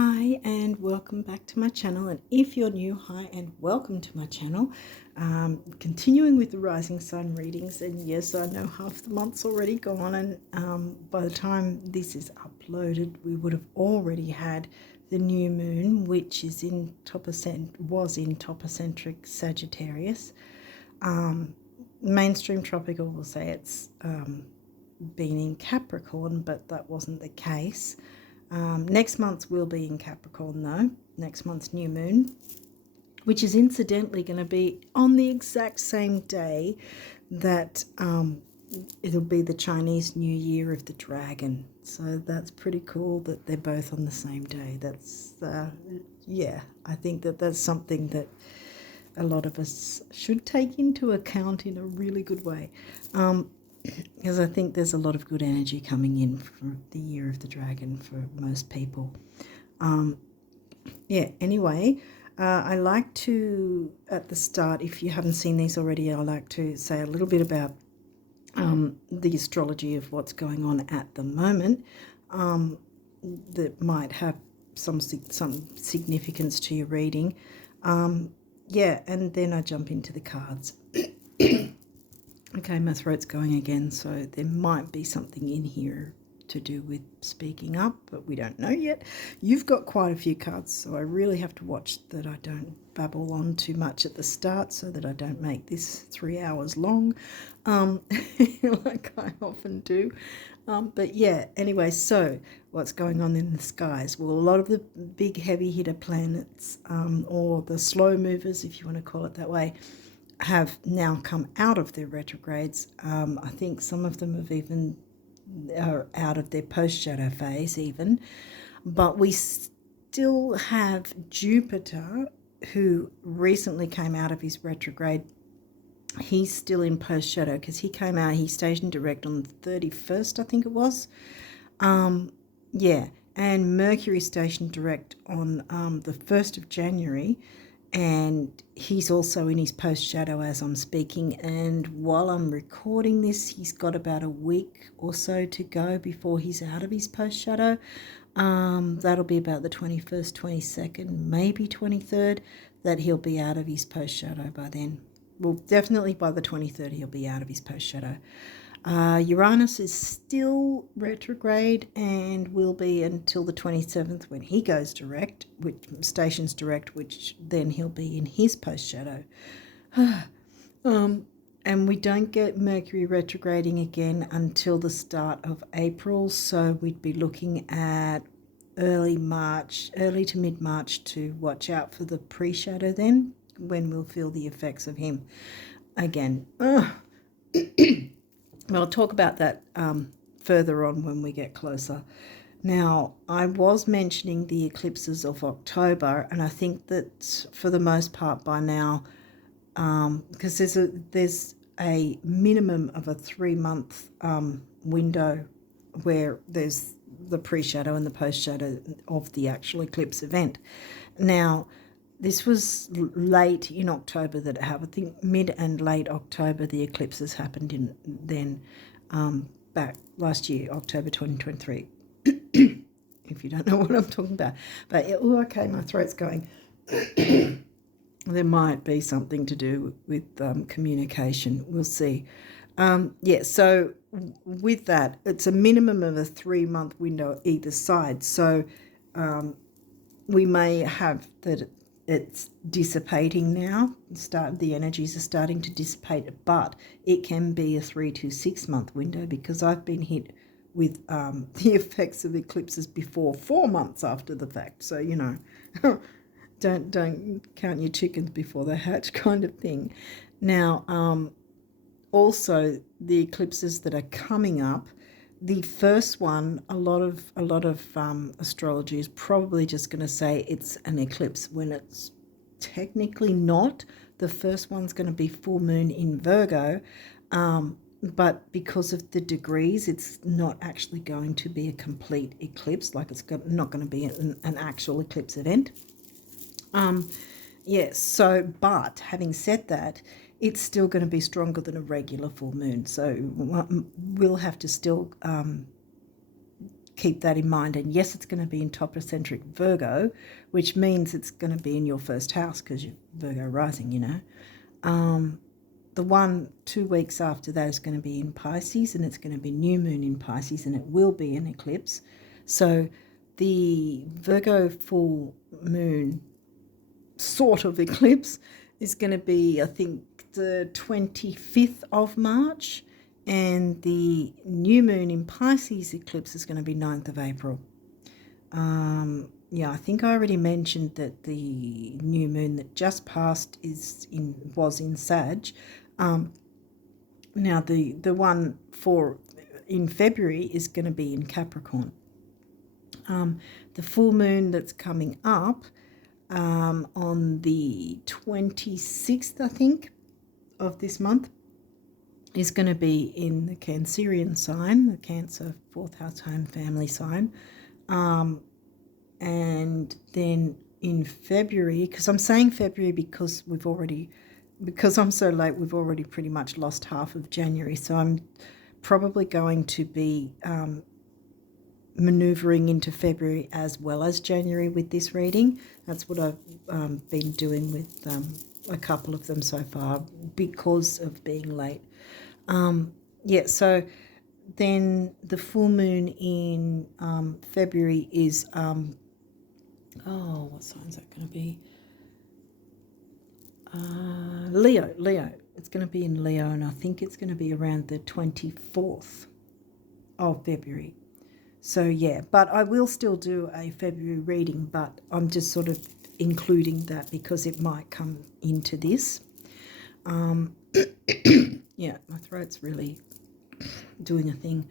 Hi and welcome back to my channel, and if you're new, hi and welcome to my channel. Continuing with the rising sign readings, and yes, I know half the month's already gone, and by the time this is uploaded we would have already had the new moon, which is in topocentric Sagittarius. Mainstream tropical will say it's been in Capricorn, but that wasn't the case. Next month's will be in Capricorn though, next month's new moon, which is incidentally going to be on the exact same day that it'll be the Chinese New Year of the Dragon. So that's pretty cool that they're both on the same day. That's, yeah, I think that that's something that a lot of us should take into account in a really good way. Because I think there's a lot of good energy coming in for the Year of the Dragon for most people. Yeah, anyway, I like to, at the start, if you haven't seen these already, I like to say a little bit about the astrology of what's going on at the moment that might have some significance to your reading. Yeah, and then I jump into the cards. Okay, my throat's going again, so there might be something in here to do with speaking up, but we don't know yet. You've got quite a few cards, so I really have to watch that I don't babble on too much at the start so that I don't make this 3 hours long, like I often do. But yeah, anyway, so what's going on in the skies? Well, a lot of the big heavy hitter planets, or the slow movers, if you want to call it that way, have now come out of their retrogrades. I think some of them have even are out of their post-shadow phase even, but we still have Jupiter, who recently came out of his retrograde. He's still in post-shadow because he came out, he stationed direct on the 31st, I think it was. Yeah, and Mercury stationed direct on the 1st of January, and he's also in his post shadow as I'm speaking, and while I'm recording this he's got about a week or so to go before he's out of his post shadow. That'll be about the 21st, 22nd, maybe 23rd, that he'll be out of his post shadow by then. Well, definitely by the 23rd he'll be out of his post shadow. Uranus is still retrograde and will be until the 27th when he goes direct, which stations direct, which then he'll be in his post shadow. And we don't get Mercury retrograding again until the start of April, so we'd be looking at early to mid-March to watch out for the pre-shadow then, when we'll feel the effects of him again. I'll talk about that further on when we get closer. Now, I was mentioning the eclipses of October, and I think that for the most part by now, because there's a minimum of a 3-month window where there's the pre-shadow and the post-shadow of the actual eclipse event. Now, this was late in October that it happened. I think mid and late October the eclipses happened in then, back last year, October 2023. If you don't know what I'm talking about. But okay, my throat's going. There might be something to do with communication. We'll see. Yeah, so with that, it's a minimum of a 3-month window either side. So we may have that it's dissipating now. The energies are starting to dissipate, but it can be a 3 to 6 month window, because I've been hit with the effects of eclipses before 4 months after the fact. So, you know, don't count your chickens before they hatch, kind of thing. Now, also the eclipses that are coming up. The first one, a lot of astrology is probably just going to say it's an eclipse when it's technically not. The first one's going to be full moon in Virgo, but because of the degrees, it's not actually going to be a complete eclipse. Like it's not going to be an actual eclipse event. Yes, so, but having said that, it's still going to be stronger than a regular full moon. So we'll have to still keep that in mind. And yes, it's going to be in topocentric Virgo, which means it's going to be in your first house because you're Virgo rising, you know. The 2 weeks after that is going to be in Pisces, and it's going to be new moon in Pisces, and it will be an eclipse. So the Virgo full moon sort of eclipse is going to be, I think, the 25th of March, and the new moon in Pisces eclipse is going to be 9th of April. Yeah, I think I already mentioned that the new moon that just passed was in Sag. Now the one in February is going to be in Capricorn. The full moon that's coming up on the 26th, I think, of this month is going to be in the Cancerian sign, the Cancer 4th house home family sign. And then in February, because I'm saying February because I'm so late, we've already pretty much lost half of January. So I'm probably going to be maneuvering into February as well as January with this reading. That's what I've been doing with a couple of them so far because of being late. Yeah, so then the full moon in February is, what sign is that going to be? Leo. It's going to be in Leo, and I think it's going to be around the 24th of February. So, yeah, but I will still do a February reading, but I'm just sort of including that because it might come into this. Yeah, my throat's really doing a thing.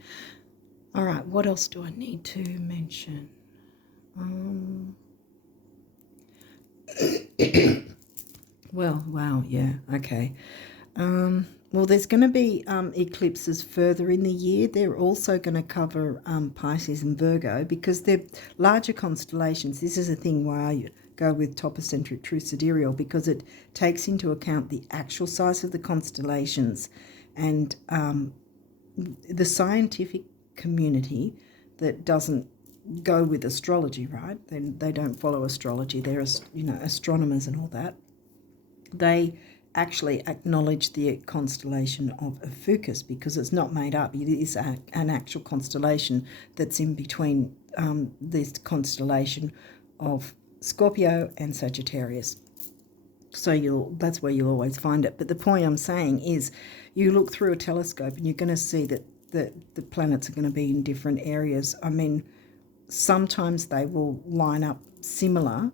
All right, what else do I need to mention? Well, wow, yeah, okay. Well, there's going to be eclipses further in the year. They're also going to cover Pisces and Virgo because they're larger constellations. This is a thing why I go with topocentric true sidereal, because it takes into account the actual size of the constellations, and the scientific community that doesn't go with astrology, right? They don't follow astrology. They're, astronomers and all that. They actually acknowledge the constellation of Ophiuchus because it's not made up. It is an actual constellation that's in between this constellation of Scorpio and Sagittarius. So that's where you'll always find it. But the point I'm saying is you look through a telescope and you're going to see that the planets are going to be in different areas. I mean, sometimes they will line up similar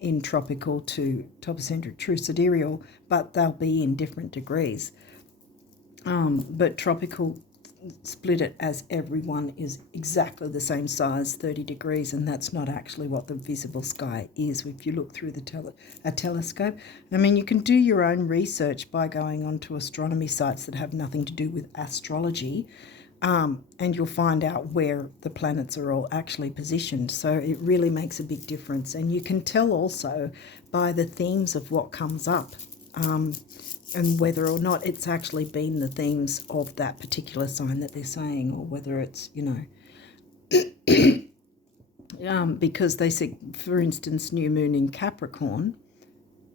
in tropical to topocentric true sidereal, but they'll be in different degrees. But tropical split it as everyone is exactly the same size, 30 degrees, and that's not actually what the visible sky is if you look through a telescope. I mean, you can do your own research by going onto astronomy sites that have nothing to do with astrology, and you'll find out where the planets are all actually positioned. So it really makes a big difference. And you can tell also by the themes of what comes up, and whether or not it's actually been the themes of that particular sign that they're saying, or whether it's, because they say, for instance, new moon in Capricorn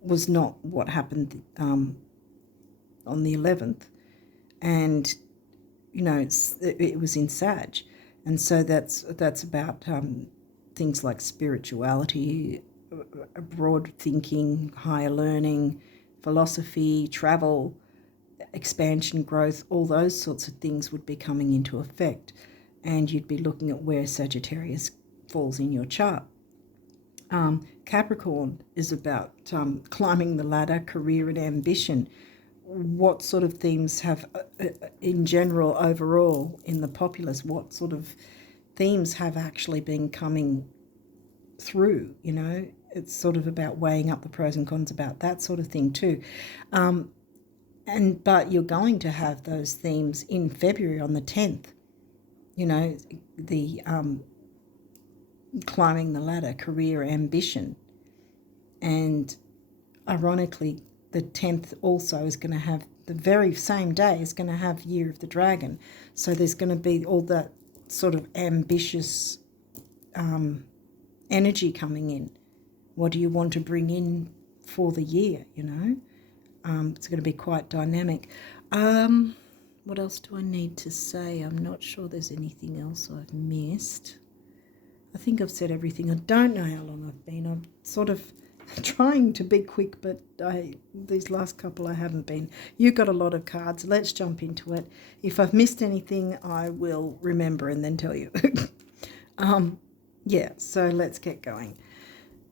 was not what happened on the 11th. And it was in Sag, and so that's about things like spirituality, broad thinking, higher learning, philosophy, travel, expansion, growth. All those sorts of things would be coming into effect, and you'd be looking at where Sagittarius falls in your chart. Capricorn is about climbing the ladder, career and ambition. What sort of themes have, in general, overall, in the populace, what sort of themes have actually been coming through? It's sort of about weighing up the pros and cons, about that sort of thing too. But you're going to have those themes in February on the 10th, the climbing the ladder, career, ambition. And ironically, the 10th also is going to have, the very same day is going to have Year of the Dragon. So there's going to be all that sort of ambitious energy coming in. What do you want to bring in for the year, you know? It's going to be quite dynamic. What else do I need to say? I'm not sure there's anything else I've missed. I think I've said everything. I don't know how long I've been. I'm sort of trying to be quick, but these last couple I haven't been. You've got a lot of cards. Let's jump into it. If I've missed anything, I will remember and then tell you. Yeah, so let's get going.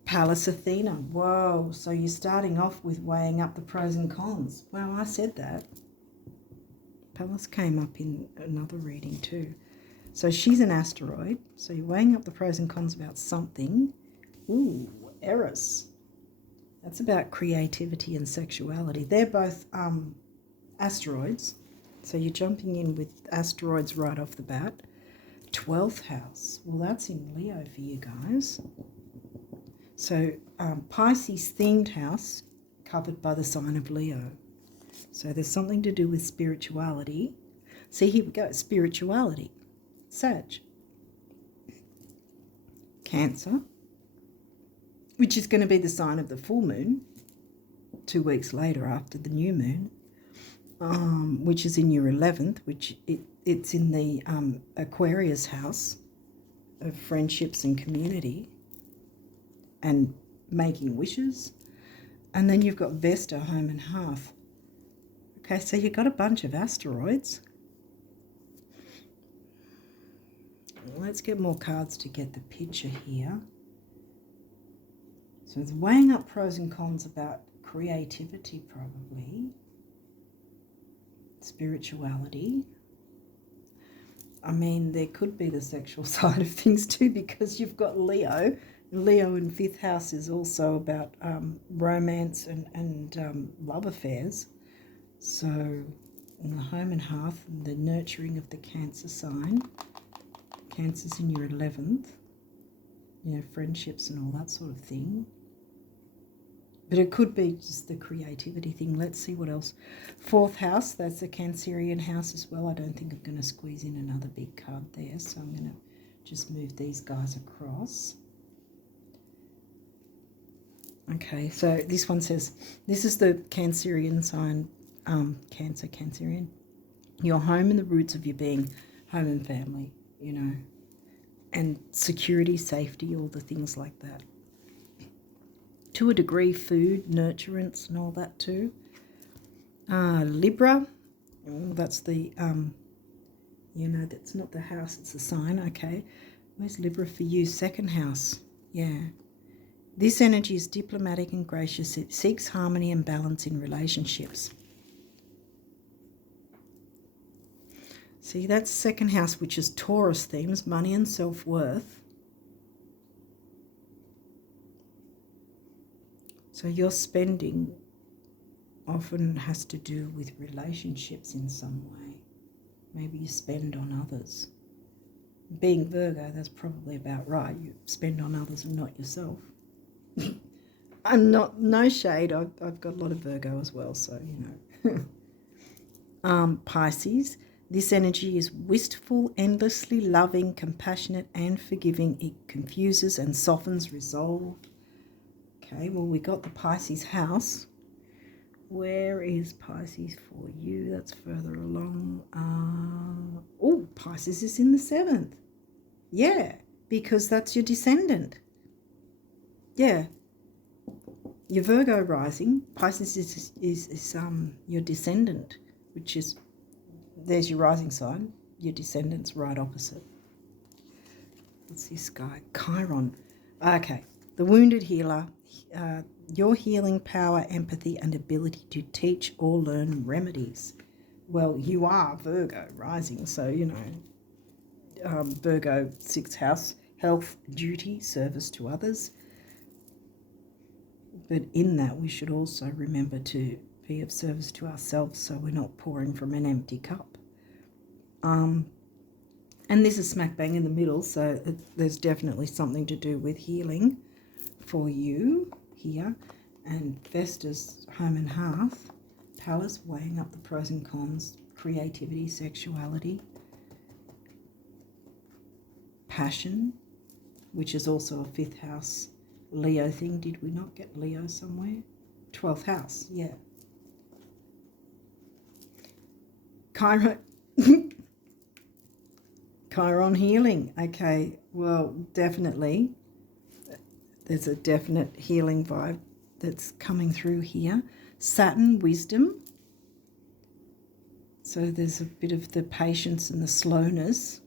Pallas Athena. Whoa, so you're starting off with weighing up the pros and cons. Well, I said that. Pallas came up in another reading too. So she's an asteroid. So you're weighing up the pros and cons about something. Ooh, Eris. That's about creativity and sexuality. They're both asteroids. So you're jumping in with asteroids right off the bat. 12th house. Well, that's in Leo for you guys. So Pisces themed house covered by the sign of Leo. So there's something to do with spirituality. See, here we go. Spirituality. Sag. Cancer, which is going to be the sign of the full moon 2 weeks later after the new moon, which is in your 11th, which it's in the Aquarius house of friendships and community and making wishes. And then you've got Vesta, home and hearth. Okay, so you've got a bunch of asteroids. Let's get more cards to get the picture here. So it's weighing up pros and cons about creativity, probably. Spirituality. I mean, there could be the sexual side of things too, because you've got Leo. Leo in 5th house is also about romance and love affairs. So in the home and hearth, and the nurturing of the Cancer sign. Cancer's in your 11th. You know, friendships and all that sort of thing. But it could be just the creativity thing. Let's see what else. 4th house, that's a Cancerian house as well. I don't think I'm going to squeeze in another big card there, so I'm going to just move these guys across. Okay, so this one says, this is the Cancerian sign, Cancerian. Your home and the roots of your being, home and family, you know, and security, safety, all the things like that. To a degree, food, nurturance and all that too. Libra, oh, that's the, you know, that's not the house, it's the sign, okay. Where's Libra for you? 2nd house, yeah. This energy is diplomatic and gracious. It seeks harmony and balance in relationships. See, that's 2nd house, which is Taurus themes, money and self-worth. So your spending often has to do with relationships in some way. Maybe you spend on others. Being Virgo, that's probably about right. You spend on others and not yourself. I'm not, no shade, I've got a lot of Virgo as well, so you know. Pisces, this energy is wistful, endlessly loving, compassionate and forgiving. It confuses and softens resolve. Okay, well, we got the Pisces house. Where is Pisces for you? That's further along. Oh, Pisces is in the 7th. Yeah, because that's your descendant. Yeah. Your Virgo rising, Pisces is your descendant, which is, there's your rising sign, your descendant's right opposite. What's this guy? Chiron. Okay, the wounded healer, your healing power, empathy and ability to teach or learn remedies. Well, you are Virgo rising, so, you know, Virgo 6th house, health, duty, service to others. But in that, we should also remember to be of service to ourselves so we're not pouring from an empty cup. And this is smack bang in the middle, so there's definitely something to do with healing for you here. And Vesta's home and hearth, Pallas, weighing up the pros and cons, creativity, sexuality. passion, which is also a 5th house Leo thing. Did we not get Leo somewhere? 12th house, yeah. Chiron, Chiron healing. Okay, well, definitely. There's a definite healing vibe that's coming through here. Saturn, wisdom. So there's a bit of the patience and the slowness.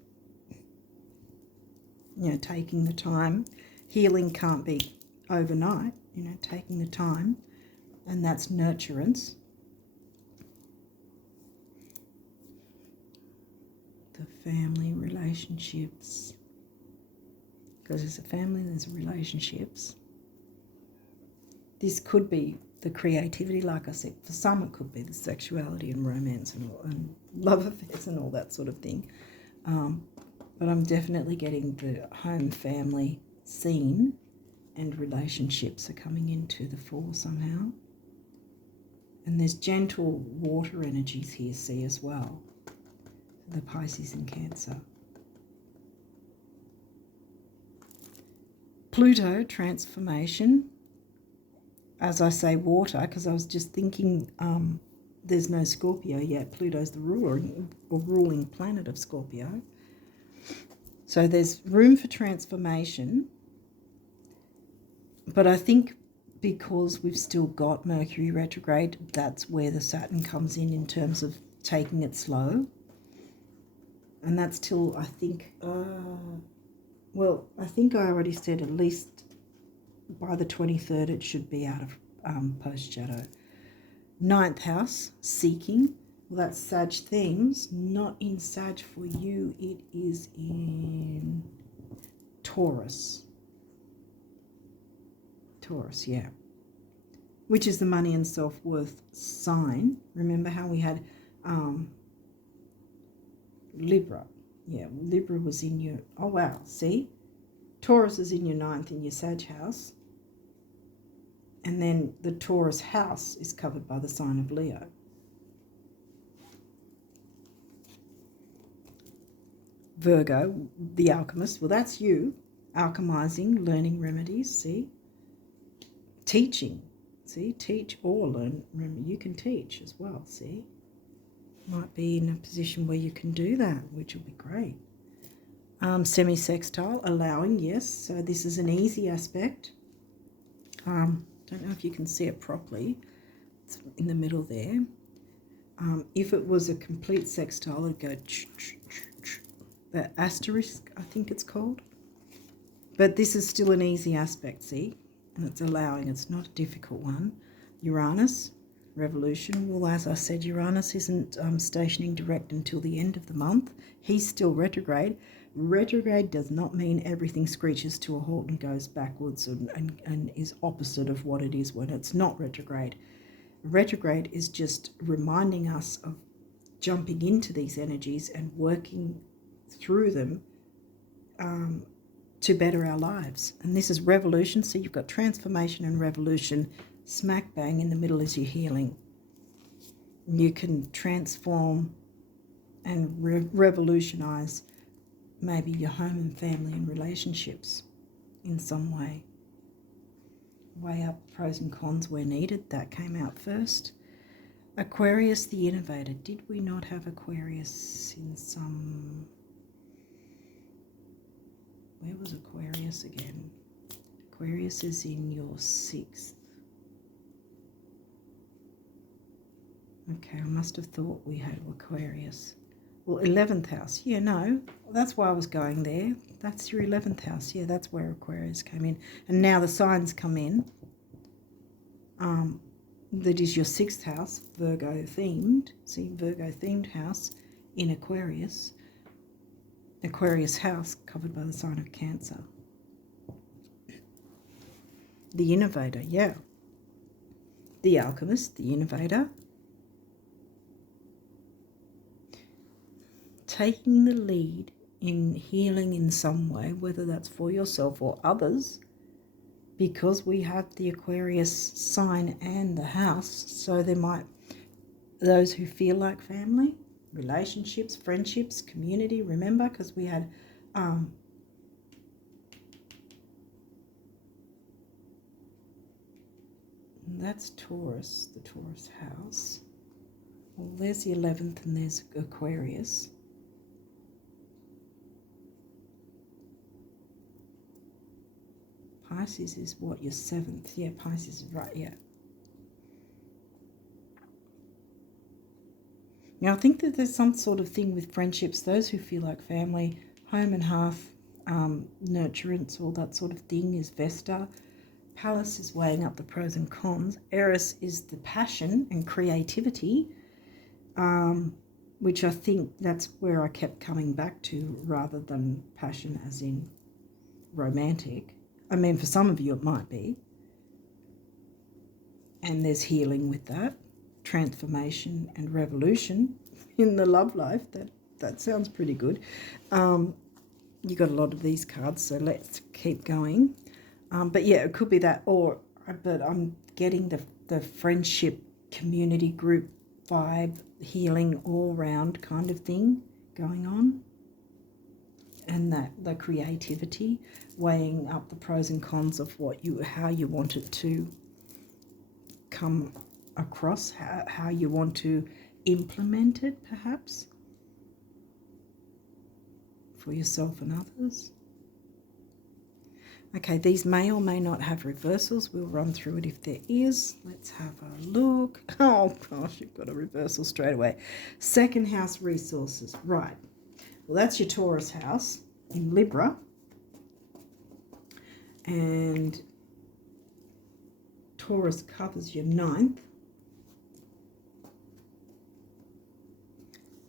You know, taking the time. Healing can't be overnight, you know, taking the time. And that's nurturance. The family relationships. Because there's a family, there's relationships. This could be the creativity, like I said. For some, it could be the sexuality and romance and love affairs and all that sort of thing. But I'm definitely getting the home family scene, and relationships are coming into the fore somehow. And there's gentle water energies here, see, as well. The Pisces and Cancer. Pluto, transformation. As I say water, because I was just thinking there's no Scorpio yet. Pluto's the ruler or ruling planet of Scorpio. So there's room for transformation. But I think because we've still got Mercury retrograde, that's where the Saturn comes in terms of taking it slow. And that's till, I think, well, I think I already said at least by the 23rd it should be out of post-shadow. 9th house, seeking. Well, that's Sag themes. Not in Sag for you. It is in Taurus. Taurus, yeah. Which is the money and self-worth sign. Remember how we had Libra. Yeah, Libra was in your... Oh, wow. See? Taurus is in your 9th in your Sag house. And then the Taurus house is covered by the sign of Leo. Virgo, the alchemist. Well, that's you. Alchemizing, learning remedies, see? Teaching. See? Teach or learn. Remember, you can teach as well, see? Might be in a position where you can do that, which will be great. Semi-sextile, allowing, yes. So this is an easy aspect. Don't know if you can see it properly. It's in the middle there. If it was a complete sextile, it'd go the asterisk, I think it's called. But this is still an easy aspect, see? And it's allowing. It's not a difficult one. Uranus, revolution. Well, as I said, Uranus isn't stationing direct until the end of the month. He's still retrograde. Retrograde does not mean everything screeches to a halt and goes backwards and is opposite of what it is when it's not retrograde. Retrograde is just reminding us of jumping into these energies and working through them to better our lives. And this is revolution. So you've got transformation and revolution. Smack bang in the middle is your healing. You can transform and revolutionize maybe your home and family and relationships in some way. Weigh up pros and cons where needed. That came out first. Aquarius, the innovator. Did we not have Aquarius in some... Where was Aquarius again? Aquarius is in your 6th. Okay, I must have thought we had Aquarius. Well, 11th house. Yeah, no, that's why I was going there. That's your 11th house. Yeah, that's where Aquarius came in. And now the signs come in. That is your 6th house, Virgo themed. See, Virgo themed house in Aquarius. Aquarius house covered by the sign of Cancer. The innovator, yeah. The alchemist, the innovator. Taking the lead in healing in some way, whether that's for yourself or others, because we have the Aquarius sign and the house. So there might, those who feel like family, relationships, friendships, community, remember, because we had And that's Taurus, the Taurus house. Well, there's the 11th and there's Aquarius. Pisces is what, your 7th? Yeah, Pisces is right, yeah. Now, I think that there's some sort of thing with friendships, those who feel like family, home and hearth, nurturance, all that sort of thing is Vesta. Pallas is weighing up the pros and cons. Eris is the passion and creativity, which I think that's where I kept coming back to rather than passion as in romantic. I mean, for some of you it might be. And there's healing with that. Transformation and revolution in the love life. That sounds pretty good. You got a lot of these cards, so let's keep going. But yeah, it could be that, but I'm getting the friendship, community group vibe, healing all round kind of thing going on. And that the creativity, weighing up the pros and cons of how you want it to come across, how you want to implement it, perhaps, for yourself and others. Okay, these may or may not have reversals. We'll run through it if there is. Let's have a look. Oh gosh, you've got a reversal straight away. Second house resources. Right. Well, that's your Taurus house in Libra. And Taurus covers your 9th.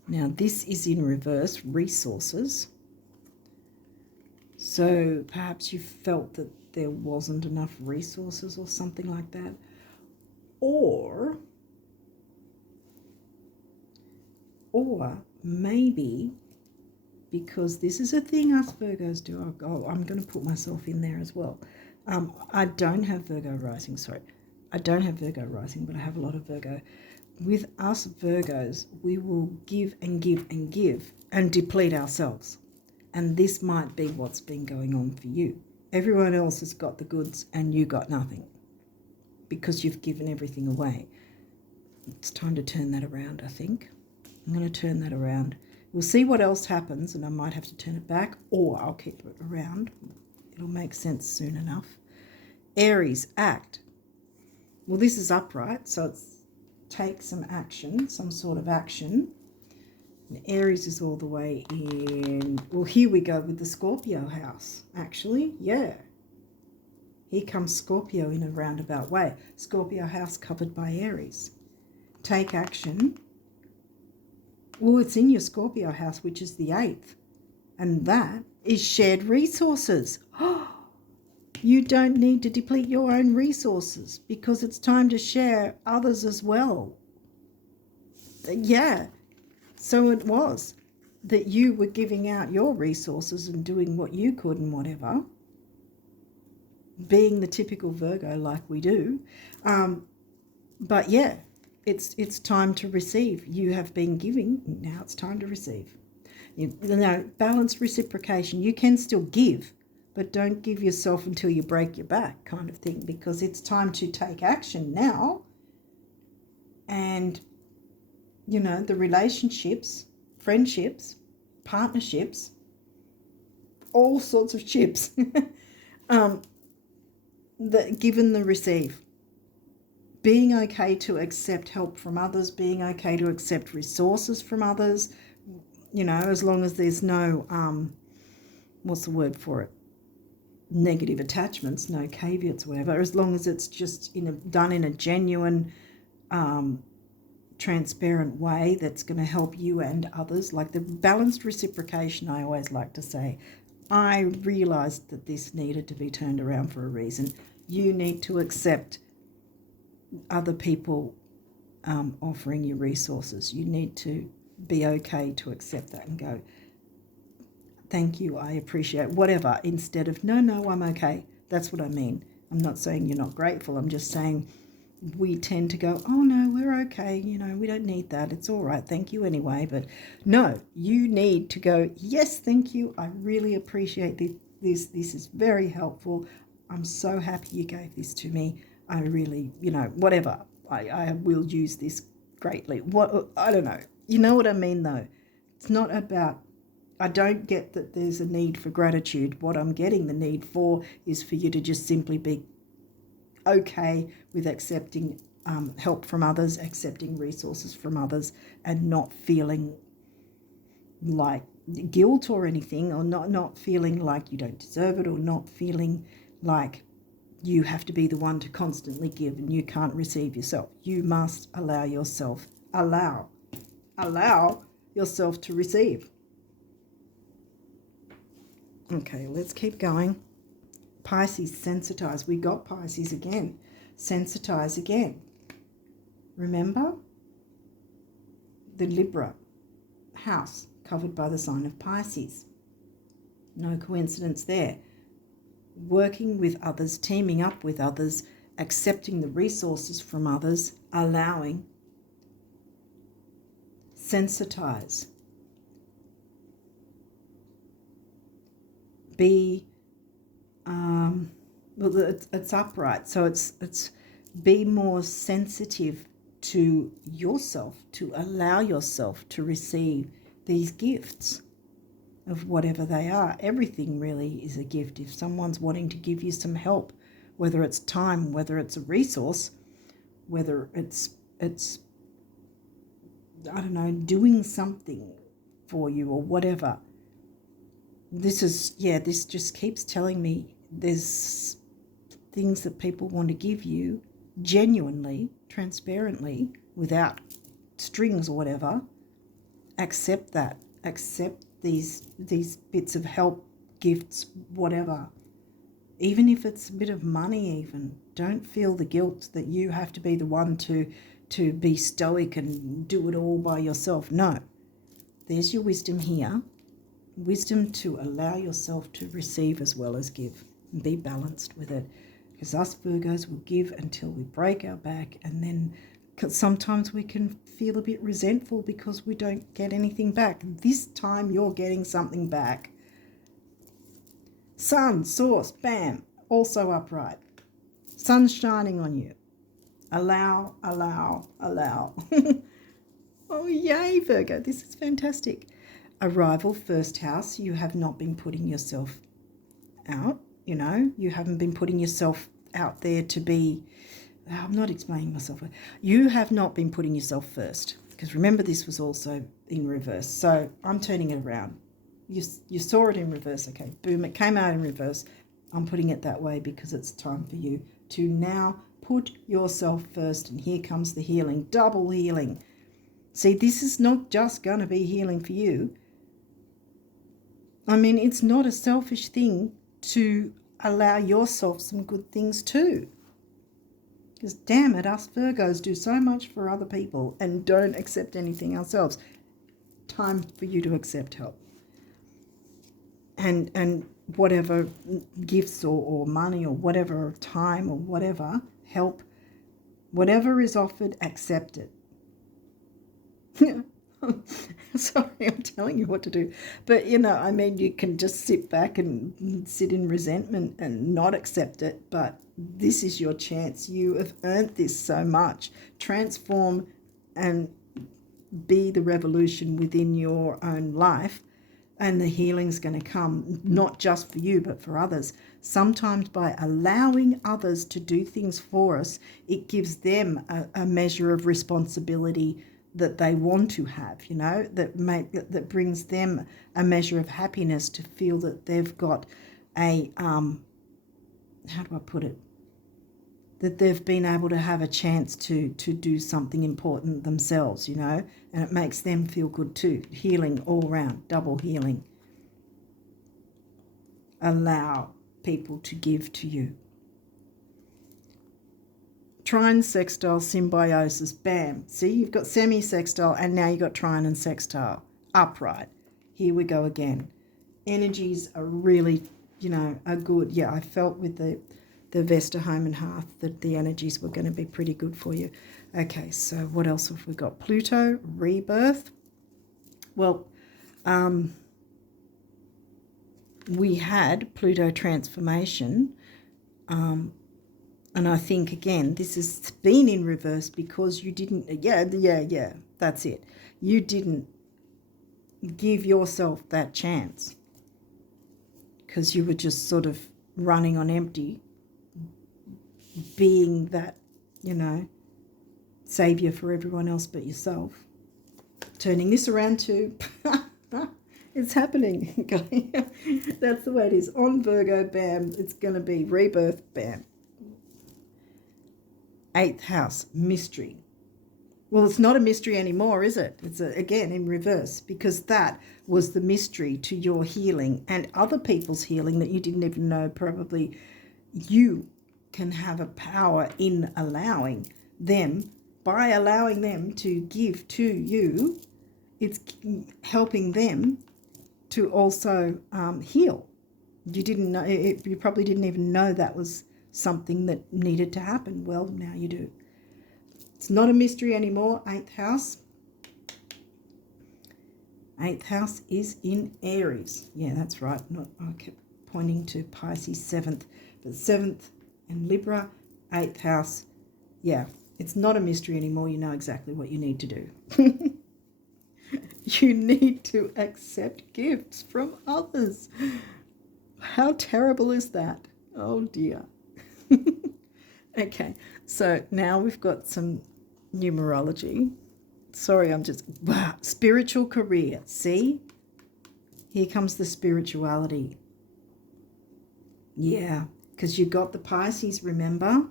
Now, this is in reverse, resources. So perhaps you felt that there wasn't enough resources or something like that. Or maybe because this is a thing us Virgos do. I'm going to put myself in there as well. I don't have Virgo rising, sorry. I don't have Virgo rising, but I have a lot of Virgo. With us Virgos, we will give and give and give and deplete ourselves. And this might be what's been going on for you. Everyone else has got the goods and you got nothing because you've given everything away. It's time to turn that around, I think. I'm going to turn that around. We'll see what else happens, and I might have to turn it back, or I'll keep it around. It'll make sense soon enough. Aries, act. Well, this is upright, so it's take some action, some sort of action. And Aries is all the way in. Well, here we go with the Scorpio house, actually. Yeah. Here comes Scorpio in a roundabout way. Scorpio house covered by Aries. Take action. Well, it's in your Scorpio house, which is the 8th. And that is shared resources. You don't need to deplete your own resources because it's time to share others as well. Yeah. So it was that you were giving out your resources and doing what you could and whatever, being the typical Virgo like we do. But yeah, it's time to receive. You have been giving, now it's time to receive. Balanced reciprocation. You can still give, but don't give yourself until you break your back kind of thing, because it's time to take action now. And the relationships, friendships, partnerships, all sorts of chips, that give and the receive. Being okay to accept help from others, being okay to accept resources from others, as long as there's no, what's the word for it? Negative attachments, no caveats, whatever, as long as it's just done in a genuine, transparent way that's going to help you and others. Like the balanced reciprocation, I always like to say, I realized that this needed to be turned around for a reason. You need to accept other people offering you resources. You need to be okay to accept that and go, thank you, I appreciate whatever, instead of no, I'm okay. That's what I mean. I'm not saying you're not grateful. I'm just saying we tend to go, oh no, we're okay, we don't need that, it's all right, thank you anyway. But no, you need to go, yes, thank you, I really appreciate this is very helpful, I'm so happy you gave this to me, I really, whatever. I will use this greatly. What, I don't know. You know what I mean, though? It's not about, I don't get that there's a need for gratitude. What I'm getting the need for is for you to just simply be okay with accepting help from others, accepting resources from others, and not feeling like guilt or anything, or not feeling like you don't deserve it, or not feeling like you have to be the one to constantly give and you can't receive yourself. You must allow yourself to receive. Okay, let's keep going. Pisces, sensitize. We got Pisces again. Sensitize again. Remember? The Libra house covered by the sign of Pisces. No coincidence there. Working with others, teaming up with others, accepting the resources from others, allowing. Sensitize. Be, it's upright, so it's be more sensitive to yourself, to allow yourself to receive these gifts of whatever they are. Everything really is a gift. If someone's wanting to give you some help, whether it's time, whether it's a resource, whether it's I don't know, doing something for you or whatever. This just keeps telling me there's things that people want to give you genuinely, transparently, without strings or whatever. Accept that. Accept these bits of help, gifts, whatever. Even if it's a bit of money even. Don't feel the guilt that you have to be the one to be stoic and do it all by yourself. No. There's your wisdom here. Wisdom to allow yourself to receive as well as give. And be balanced with it. Because us Virgos will give until we break our back, and then sometimes we can feel a bit resentful because we don't get anything back. This time you're getting something back. Sun, source, bam, also upright. Sun's shining on you. Allow. Oh, yay, Virgo. This is fantastic. Arrival, first house. You have not been putting yourself out. You haven't been putting yourself out there to be, I'm not explaining myself. You have not been putting yourself first, because remember this was also in reverse. So I'm turning it around. You saw it in reverse. Okay, boom, it came out in reverse. I'm putting it that way because it's time for you to now put yourself first. And here comes the healing, double healing. See, this is not just going to be healing for you. I mean, it's not a selfish thing to allow yourself some good things too. Because damn it, us Virgos do so much for other people and don't accept anything ourselves. Time for you to accept help. And whatever gifts or money or whatever, or time or whatever, help, whatever is offered, accept it. Sorry, I'm telling you what to do. But, you can just sit back and sit in resentment and not accept it. But this is your chance. You have earned this so much. Transform and be the revolution within your own life. And the healing's going to come, not just for you, but for others. Sometimes by allowing others to do things for us, it gives them a measure of responsibility that they want to have, that brings them a measure of happiness to feel that they've got a, how do I put it? That they've been able to have a chance to do something important themselves, and it makes them feel good too. Healing all around, double healing. Allow people to give to you. Trine, sextile, symbiosis, bam. See, you've got semi-sextile and now you've got trine and sextile. Upright. Here we go again. Energies are really, are good. Yeah, I felt with the Vesta home and hearth that the energies were going to be pretty good for you. Okay, so what else have we got? Pluto, rebirth. Well, we had Pluto transformation And I think, again, this has been in reverse because you didn't, yeah, that's it. You didn't give yourself that chance because you were just sort of running on empty, being that, savior for everyone else but yourself. Turning this around to, it's happening. That's the way it is. On Virgo, bam, it's going to be rebirth, bam. 8th house, mystery. Well, it's not a mystery anymore, is it? It's, again, in reverse, because that was the mystery to your healing and other people's healing that you didn't even know. Probably you can have a power in allowing them. By allowing them to give to you, it's helping them to also heal. You didn't know, you probably didn't even know that was something that needed to happen. Well, now you do. It's not a mystery anymore. 8th house. 8th house is in Aries. Yeah, that's right. I kept pointing to Pisces 7th. But 7th and Libra, 8th house. Yeah, it's not a mystery anymore. You know exactly what you need to do. You need to accept gifts from others. How terrible is that? Oh, dear. Okay, so now we've got some numerology. Sorry, I'm just... Wow, spiritual career. See? Here comes the spirituality. Yeah, because you got the Pisces, remember?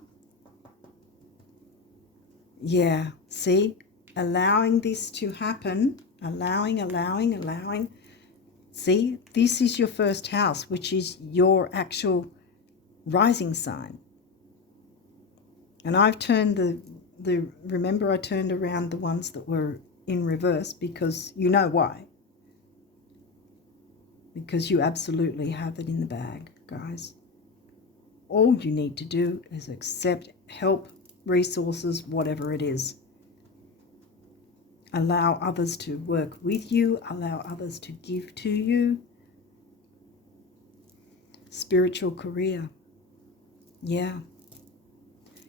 Yeah, see? Allowing this to happen. Allowing. See? This is your first house, which is your actual rising sign. And I've turned remember I turned around the ones that were in reverse because you know why. Because you absolutely have it in the bag, guys. All you need to do is accept help, resources, whatever it is. Allow others to work with you. Allow others to give to you. Spiritual career. Yeah.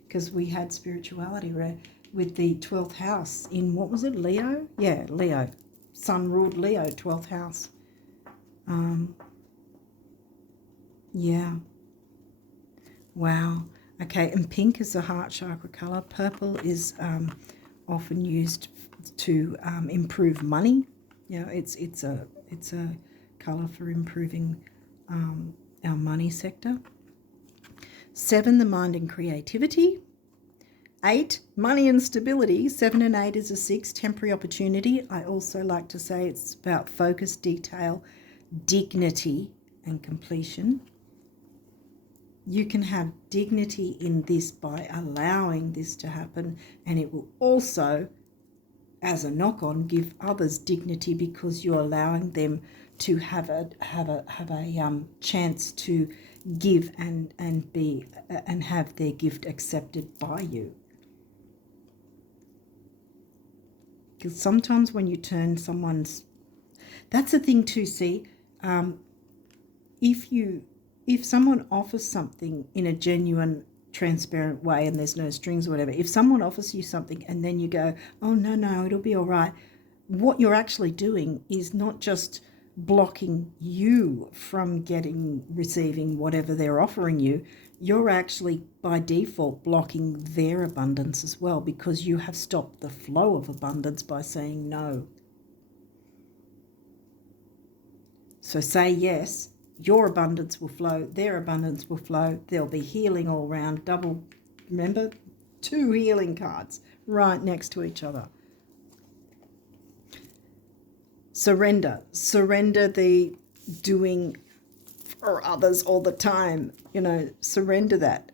Because we had spirituality with the 12th house in, what was it, Leo? Yeah, Leo. Sun ruled Leo, 12th house. Yeah. Wow. Okay, and pink is the heart chakra color. Purple is often used to improve money. You know, it's a color for improving our money sector. 7, the mind and creativity. 8, money and stability. 7 and 8 is a 6, temporary opportunity. I also like to say it's about focus, detail, dignity, and completion. You can have dignity in this by allowing this to happen, and it will also, as a knock-on, give others dignity because you're allowing them to have a chance to give and be and have their gift accepted by you. Because sometimes when you turn someone's, that's the thing too. See, if someone offers something in a genuine, transparent way and there's no strings or whatever, if someone offers you something and then you go, oh no, it'll be all right, what you're actually doing is not just blocking you from receiving whatever they're offering you, you're actually by default blocking their abundance as well, because you have stopped the flow of abundance by saying no. So say yes, your abundance will flow, their abundance will flow, there'll be healing all round, double, remember, 2 healing cards right next to each other. Surrender the doing for others all the time, surrender that.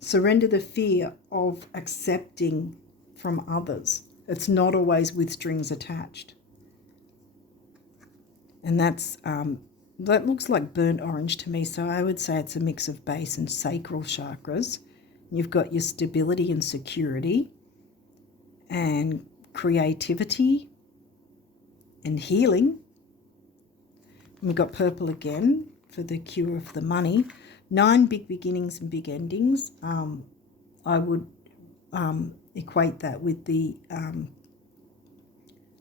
Surrender the fear of accepting from others. It's not always with strings attached. And that looks like burnt orange to me, so I would say it's a mix of base and sacral chakras. You've got your stability and security and creativity and healing. And we've got purple again for the cure of the money. 9 big beginnings and big endings. I would equate that with the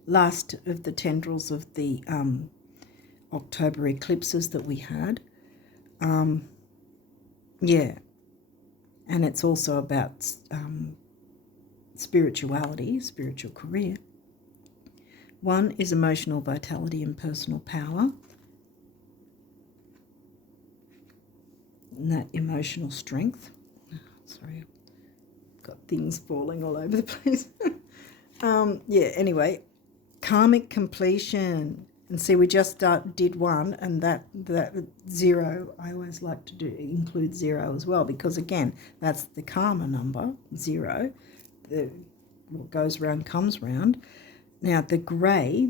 last of the tendrils of the October eclipses that we had. Yeah, and it's also about spirituality, spiritual career. 1 is emotional vitality and personal power. And that emotional strength. Sorry, I've got things falling all over the place. Yeah, anyway, karmic completion. And see, we just did 1, and that 0, I always like to include 0 as well, because again, that's the karma number, 0. What goes round comes round. Now, the grey,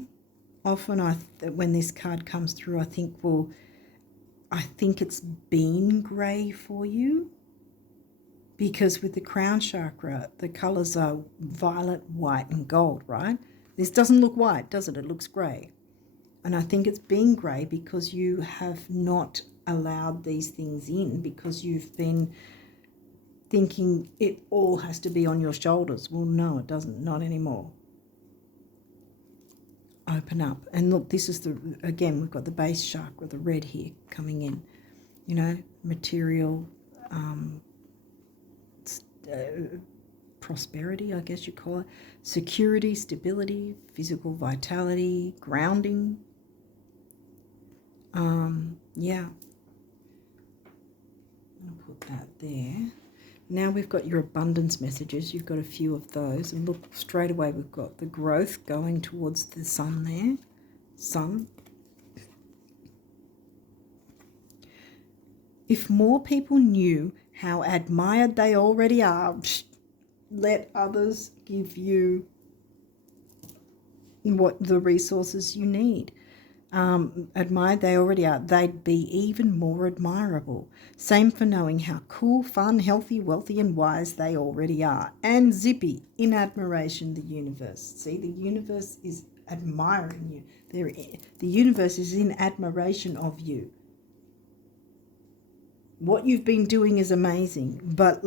often when this card comes through, I think, well, I think it's been grey for you, because with the crown chakra, the colours are violet, white and gold, right? This doesn't look white, does it? It looks grey. And I think it's been grey because you have not allowed these things in, because you've been thinking it all has to be on your shoulders. Well, no, it doesn't, not anymore. Open up. And look, this is again, we've got the base chakra, the red here coming in, you know, material, prosperity, I guess you call it, security, stability, physical vitality, grounding. Yeah, I'll put that there. Now we've got your abundance messages. You've got a few of those, and look, straight away we've got the growth going towards the sun there. Sun. If more people knew how admired they already are, let others give you what the resources you need. Admired they already are, they'd be even more admirable. Same for knowing how cool, fun, healthy, wealthy and wise they already are. And zippy, in admiration, the universe. See, the universe is admiring you. The universe is in admiration of you. What you've been doing is amazing, but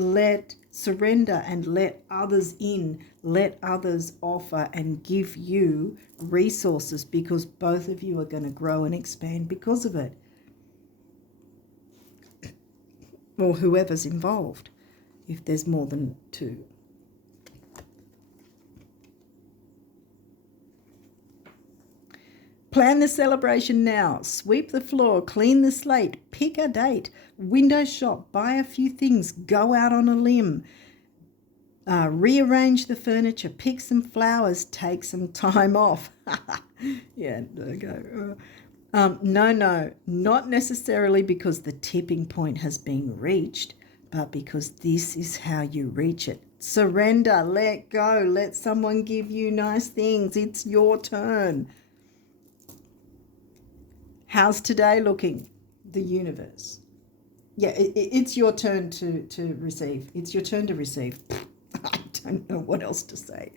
surrender and let others in, let others offer and give you resources, because both of you are going to grow and expand because of it. Or whoever's involved, if there's more than 2. Plan the celebration now. Sweep the floor, clean the slate, pick a date, window shop, buy a few things, go out on a limb, rearrange the furniture, pick some flowers, take some time off. Yeah, Virgo. No, not necessarily because the tipping point has been reached, but because this is how you reach it. Surrender, let go, let someone give you nice things. It's your turn. How's today looking? The universe. Yeah, it's your turn to receive. It's your turn to receive. I don't know what else to say.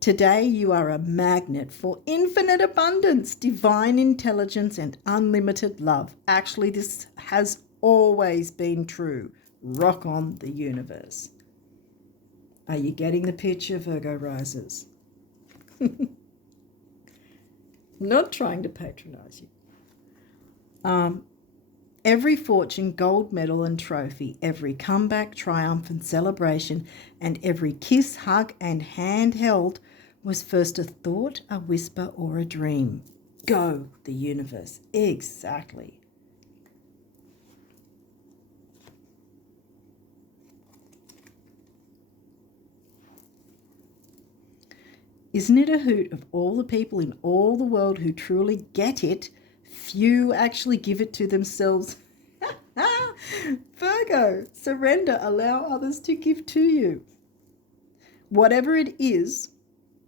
Today you are a magnet for infinite abundance, divine intelligence and unlimited love. Actually, this has always been true. Rock on, the universe. Are you getting the picture, Virgo risers? Not trying to patronize you. Every fortune, gold medal and trophy, every comeback, triumph and celebration, and every kiss, hug and hand held was first a thought, a whisper or a dream. Go, the universe. Exactly. Isn't it a hoot of all the people in all the world who truly get it, few actually give it to themselves? Virgo, surrender, allow others to give to you. Whatever it is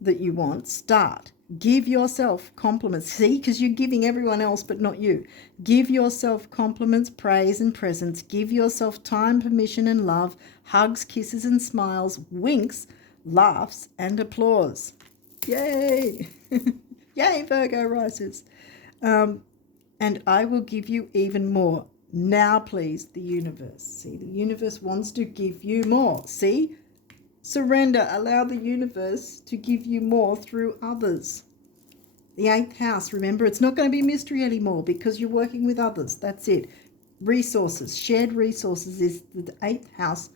that you want, start. Give yourself compliments. See, because you're giving everyone else but not you. Give yourself compliments, praise and presents. Give yourself time, permission and love, hugs, kisses and smiles, winks, laughs and applause. Yay! Yay, Virgo risers. And I will give you even more. Now, please, the universe. See, the universe wants to give you more. See? Surrender. Allow the universe to give you more through others. The 8th house, remember, it's not going to be mystery anymore because you're working with others. That's it. Resources, shared resources is the 8th house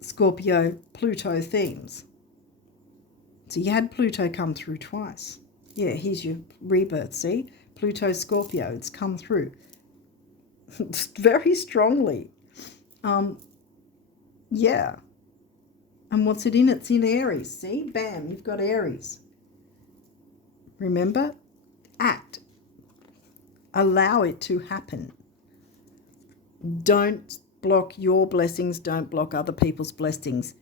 Scorpio Pluto themes. So you had Pluto come through twice. Yeah, here's your rebirth, see? Pluto Scorpio, it's come through very strongly. Yeah. And what's it in? It's in Aries, see? Bam, you've got Aries. Remember? Act. Allow it to happen. Don't block your blessings. Don't block other people's blessings.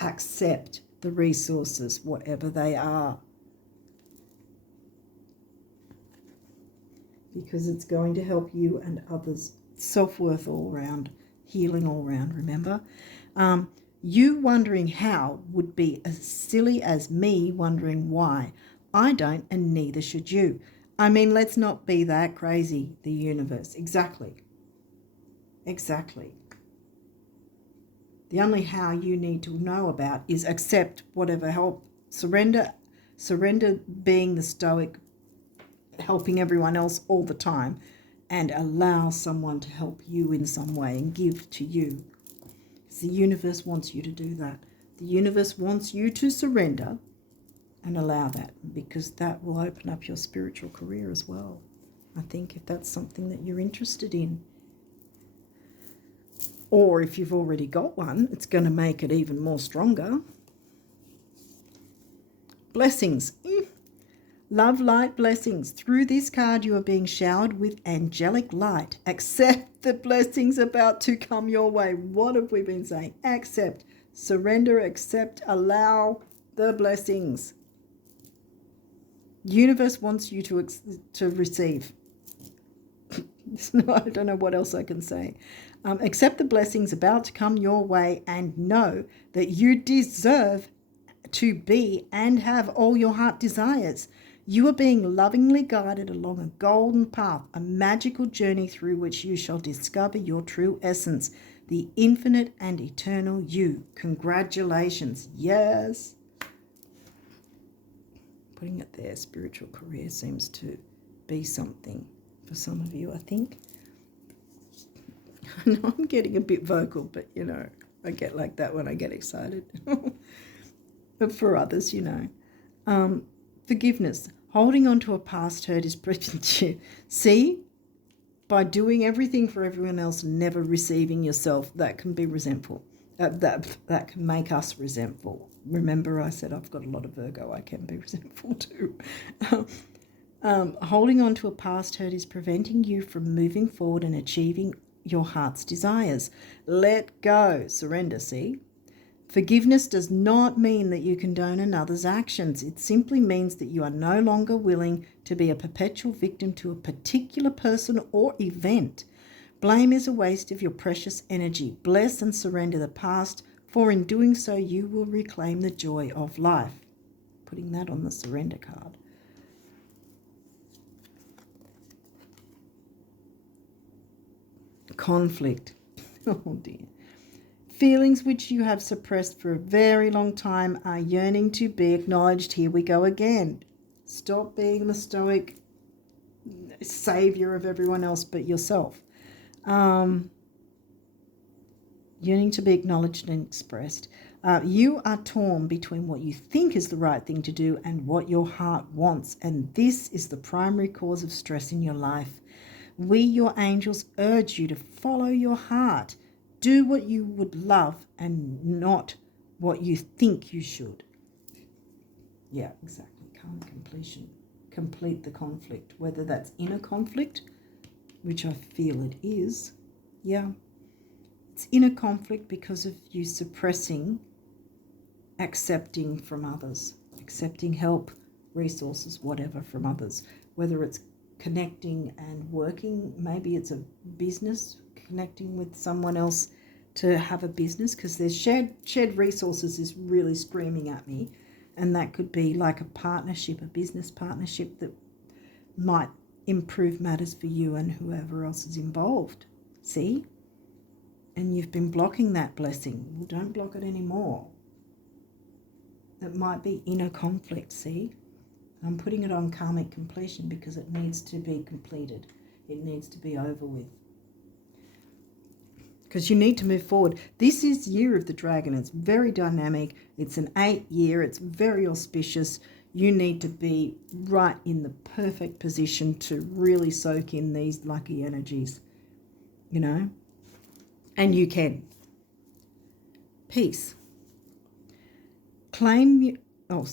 Accept the resources, whatever they are. Because it's going to help you and others. Self-worth all around. Healing all around, remember? You wondering how would be as silly as me wondering why. I don't, and neither should you. I mean, let's not be that crazy, the universe. Exactly. Exactly. The only how you need to know about is accept whatever help. Surrender being the stoic, helping everyone else all the time, and allow someone to help you in some way and give to you. The universe wants you to do that. The universe wants you to surrender and allow that, because that will open up your spiritual career as well. I think if that's something that you're interested in. Or if you've already got one, it's going to make it even more stronger. Blessings. Love, light, blessings. Through this card, you are being showered with angelic light. Accept the blessings about to come your way. What have we been saying? Accept, surrender, accept, allow the blessings. Universe wants you to receive. I don't know what else I can say. Accept the blessings about to come your way and know that you deserve to be and have all your heart desires. You are being lovingly guided along a golden path, a magical journey through which you shall discover your true essence, the infinite and eternal you. Congratulations. Yes. Putting it there, spiritual career seems to be something for some of you, I think. I know I'm getting a bit vocal, but, you know, I get like that when I get excited. But for others, you know. Forgiveness. Holding on to a past hurt is preaching. See, by doing everything for everyone else, never receiving yourself, that can be resentful. That can make us resentful. Remember, I said I've got a lot of Virgo. I can be resentful too. Holding on to a past hurt is preventing you from moving forward and achieving your heart's desires. Let go. Surrender, see? Forgiveness does not mean that you condone another's actions. It simply means that you are no longer willing to be a perpetual victim to a particular person or event. Blame is a waste of your precious energy. Bless and surrender the past, for in doing so you will reclaim the joy of life. Putting that on the surrender card. Conflict. Oh dear. Feelings which you have suppressed for a very long time are yearning to be acknowledged. Here we go again. Stop being the stoic savior of everyone else but yourself. Yearning to be acknowledged and expressed. You are torn between what you think is the right thing to do and what your heart wants, and this is the primary cause of stress in your life. We, your angels, urge you to follow your heart. Do what you would love and not what you think you should. Yeah, exactly. Calm completion. Complete the conflict. Whether that's inner conflict, which I feel it is. Yeah. It's inner conflict because of you suppressing accepting from others. Accepting help, resources, whatever from others. Whether it's connecting and working, maybe it's a business, connecting with someone else to have a business, because there's shared resources is really screaming at me, and that could be like a partnership, a business partnership that might improve matters for you and whoever else is involved. See? And you've been blocking that blessing. Well, don't block it anymore. It might be inner conflict, see? I'm putting it on karmic completion because it needs to be completed. It needs to be over with. Because you need to move forward. This is Year of the Dragon. It's very dynamic. It's an 8 year. It's very auspicious. You need to be right in the perfect position to really soak in these lucky energies, you know? And you can. Peace. Claim. Wow.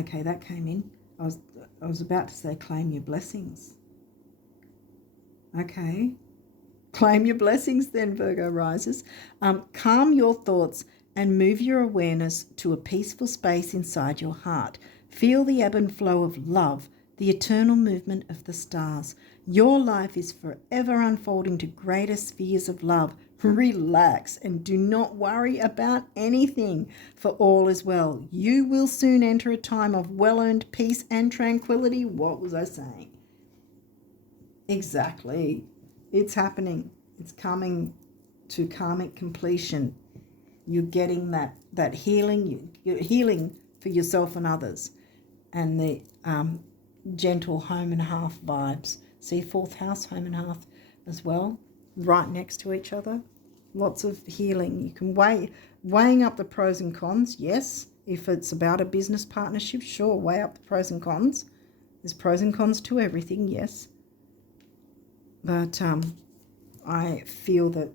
Okay, that came in. I was about to say claim your blessings. Okay. Claim your blessings then, Virgo risers. Calm your thoughts and move your awareness to a peaceful space inside your heart. Feel the ebb and flow of love, the eternal movement of the stars. Your life is forever unfolding to greater spheres of love. Relax and do not worry about anything, for all is well. You will soon enter a time of well-earned peace and tranquility. What was I saying? Exactly. It's happening. It's coming to karmic completion. You're getting that healing. You're healing for yourself and others. And the gentle home and hearth vibes. See, 4th house, home and hearth as well, right next to each other. Lots of healing. You can weighing up the pros and cons, yes. If it's about a business partnership, sure, weigh up the pros and cons. There's pros and cons to everything, yes. But I feel that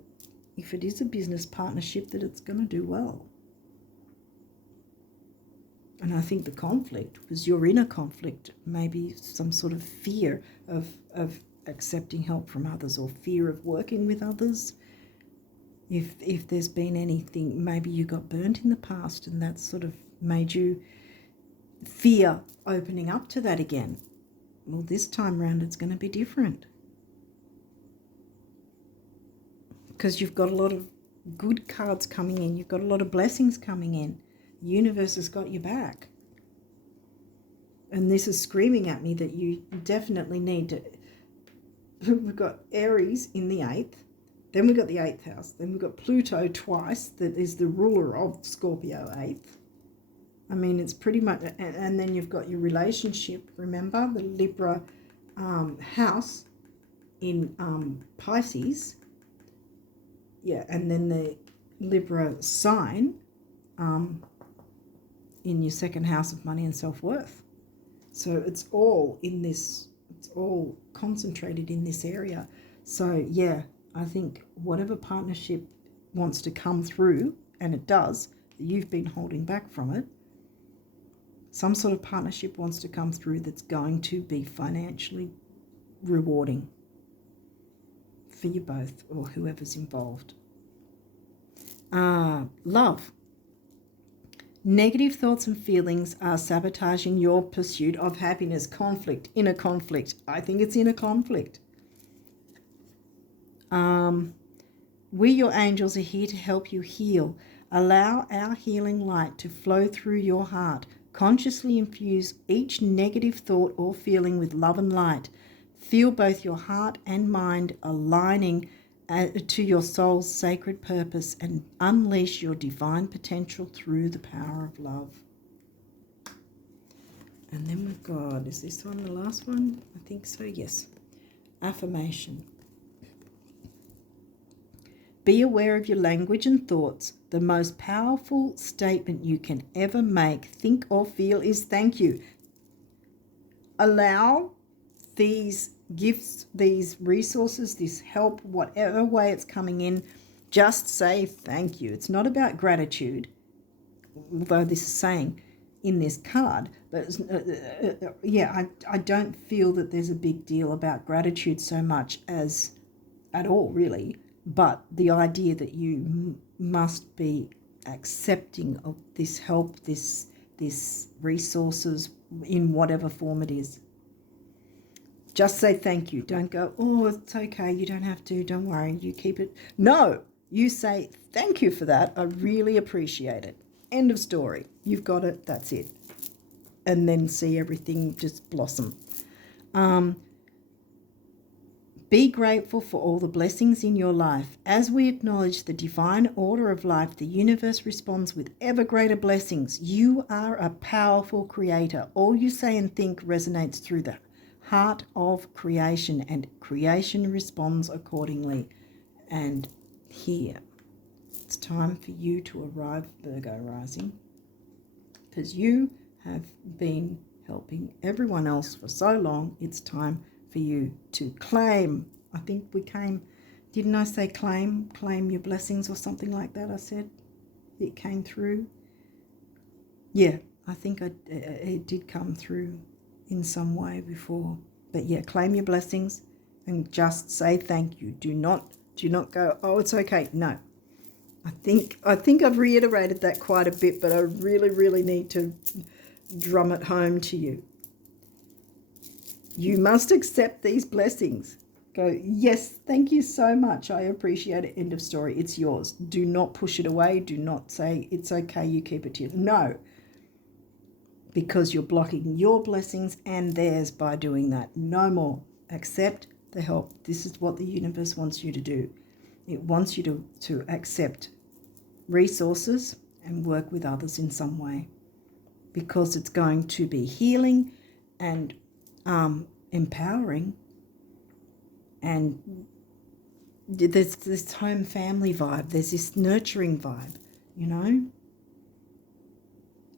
if it is a business partnership, that it's going to do well. And I think the conflict was your inner conflict, maybe some sort of fear of accepting help from others, or fear of working with others. If there's been anything, maybe you got burnt in the past and that sort of made you fear opening up to that again. Well, this time round it's going to be different. Because you've got a lot of good cards coming in. You've got a lot of blessings coming in. The universe has got your back. And this is screaming at me that you definitely need to... We've got Aries in the 8th. Then we've got the 8th house. Then we've got Pluto twice. That is the ruler of Scorpio 8th. I mean, it's pretty much... And then you've got your relationship. Remember, the Libra house in Pisces. Yeah, and then the Libra sign in your 2nd house of money and self-worth. So it's all in this, it's all concentrated in this area. So yeah, I think whatever partnership wants to come through, and it does, you've been holding back from it, some sort of partnership wants to come through that's going to be financially rewarding for you both, or whoever's involved. Love. Negative thoughts and feelings are sabotaging your pursuit of happiness. Conflict, inner conflict. I think it's inner conflict. We, your angels, are here to help you heal. Allow our healing light to flow through your heart. Consciously infuse each negative thought or feeling with love and light. Feel both your heart and mind aligning to your soul's sacred purpose, and unleash your divine potential through the power of love. And then we've got, is this one the last one? I think so, yes. Affirmation. Be aware of your language and thoughts. The most powerful statement you can ever make, think or feel, is thank you. Allow these gifts, these resources, this help, whatever way it's coming in, just say thank you. It's not about gratitude, although this is saying in this card, but I don't feel that there's a big deal about gratitude so much as at all, really, but the idea that you must be accepting of this help, this resources in whatever form it is. Just say thank you. Don't go, oh, it's okay. You don't have to. Don't worry. You keep it. No, you say thank you for that. I really appreciate it. End of story. You've got it. That's it. And then see everything just blossom. Be grateful for all the blessings in your life. As we acknowledge the divine order of life, the universe responds with ever greater blessings. You are a powerful creator. All you say and think resonates through the heart of creation, and creation responds accordingly. And here, it's time for you to arrive, Virgo rising, because you have been helping everyone else for so long. It's time for you to claim. I think we came, didn't I say claim your blessings or something like that? I said it came through. Yeah, I think it did come through in some way before. But yeah, claim your blessings and just say thank you. Do not go, oh, it's okay. No. I think I've reiterated that quite a bit, but I really need to drum it home to you. You must accept these blessings. Go, yes, thank you so much. I appreciate it. End of story. It's yours. Do not push it away. Do not say, it's okay, you keep it to you. No, because you're blocking your blessings and theirs by doing that. No more. Accept the help. This is what the universe wants you to do. It wants you to accept resources and work with others in some way, because it's going to be healing and empowering, and there's this home family vibe, there's this nurturing vibe, you know.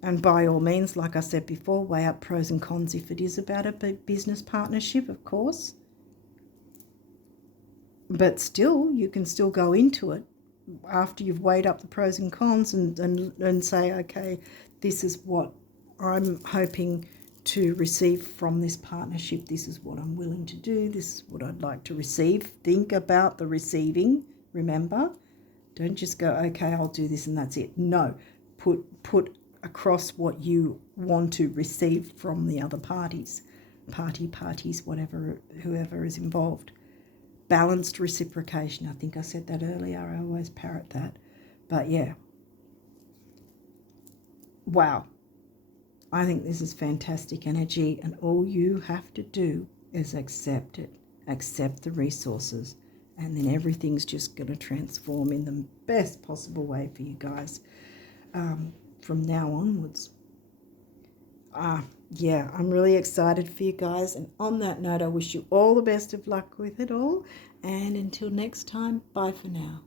And by all means, like I said before, weigh up pros and cons if it is about a business partnership, of course. But still, you can still go into it after you've weighed up the pros and cons and say, okay, this is what I'm hoping to receive from this partnership. This is what I'm willing to do. This is what I'd like to receive. Think about the receiving. Remember, don't just go, okay, I'll do this and that's it. No, put across what you want to receive from the other parties, whatever, whoever is involved. Balanced reciprocation. I think I said that earlier. I always parrot that. But yeah. Wow. I think this is fantastic energy, and all you have to do is accept it. Accept the resources, and then everything's just going to transform in the best possible way for you guys from now onwards. Yeah, I'm really excited for you guys. And on that note, I wish you all the best of luck with it all. And until next time, bye for now.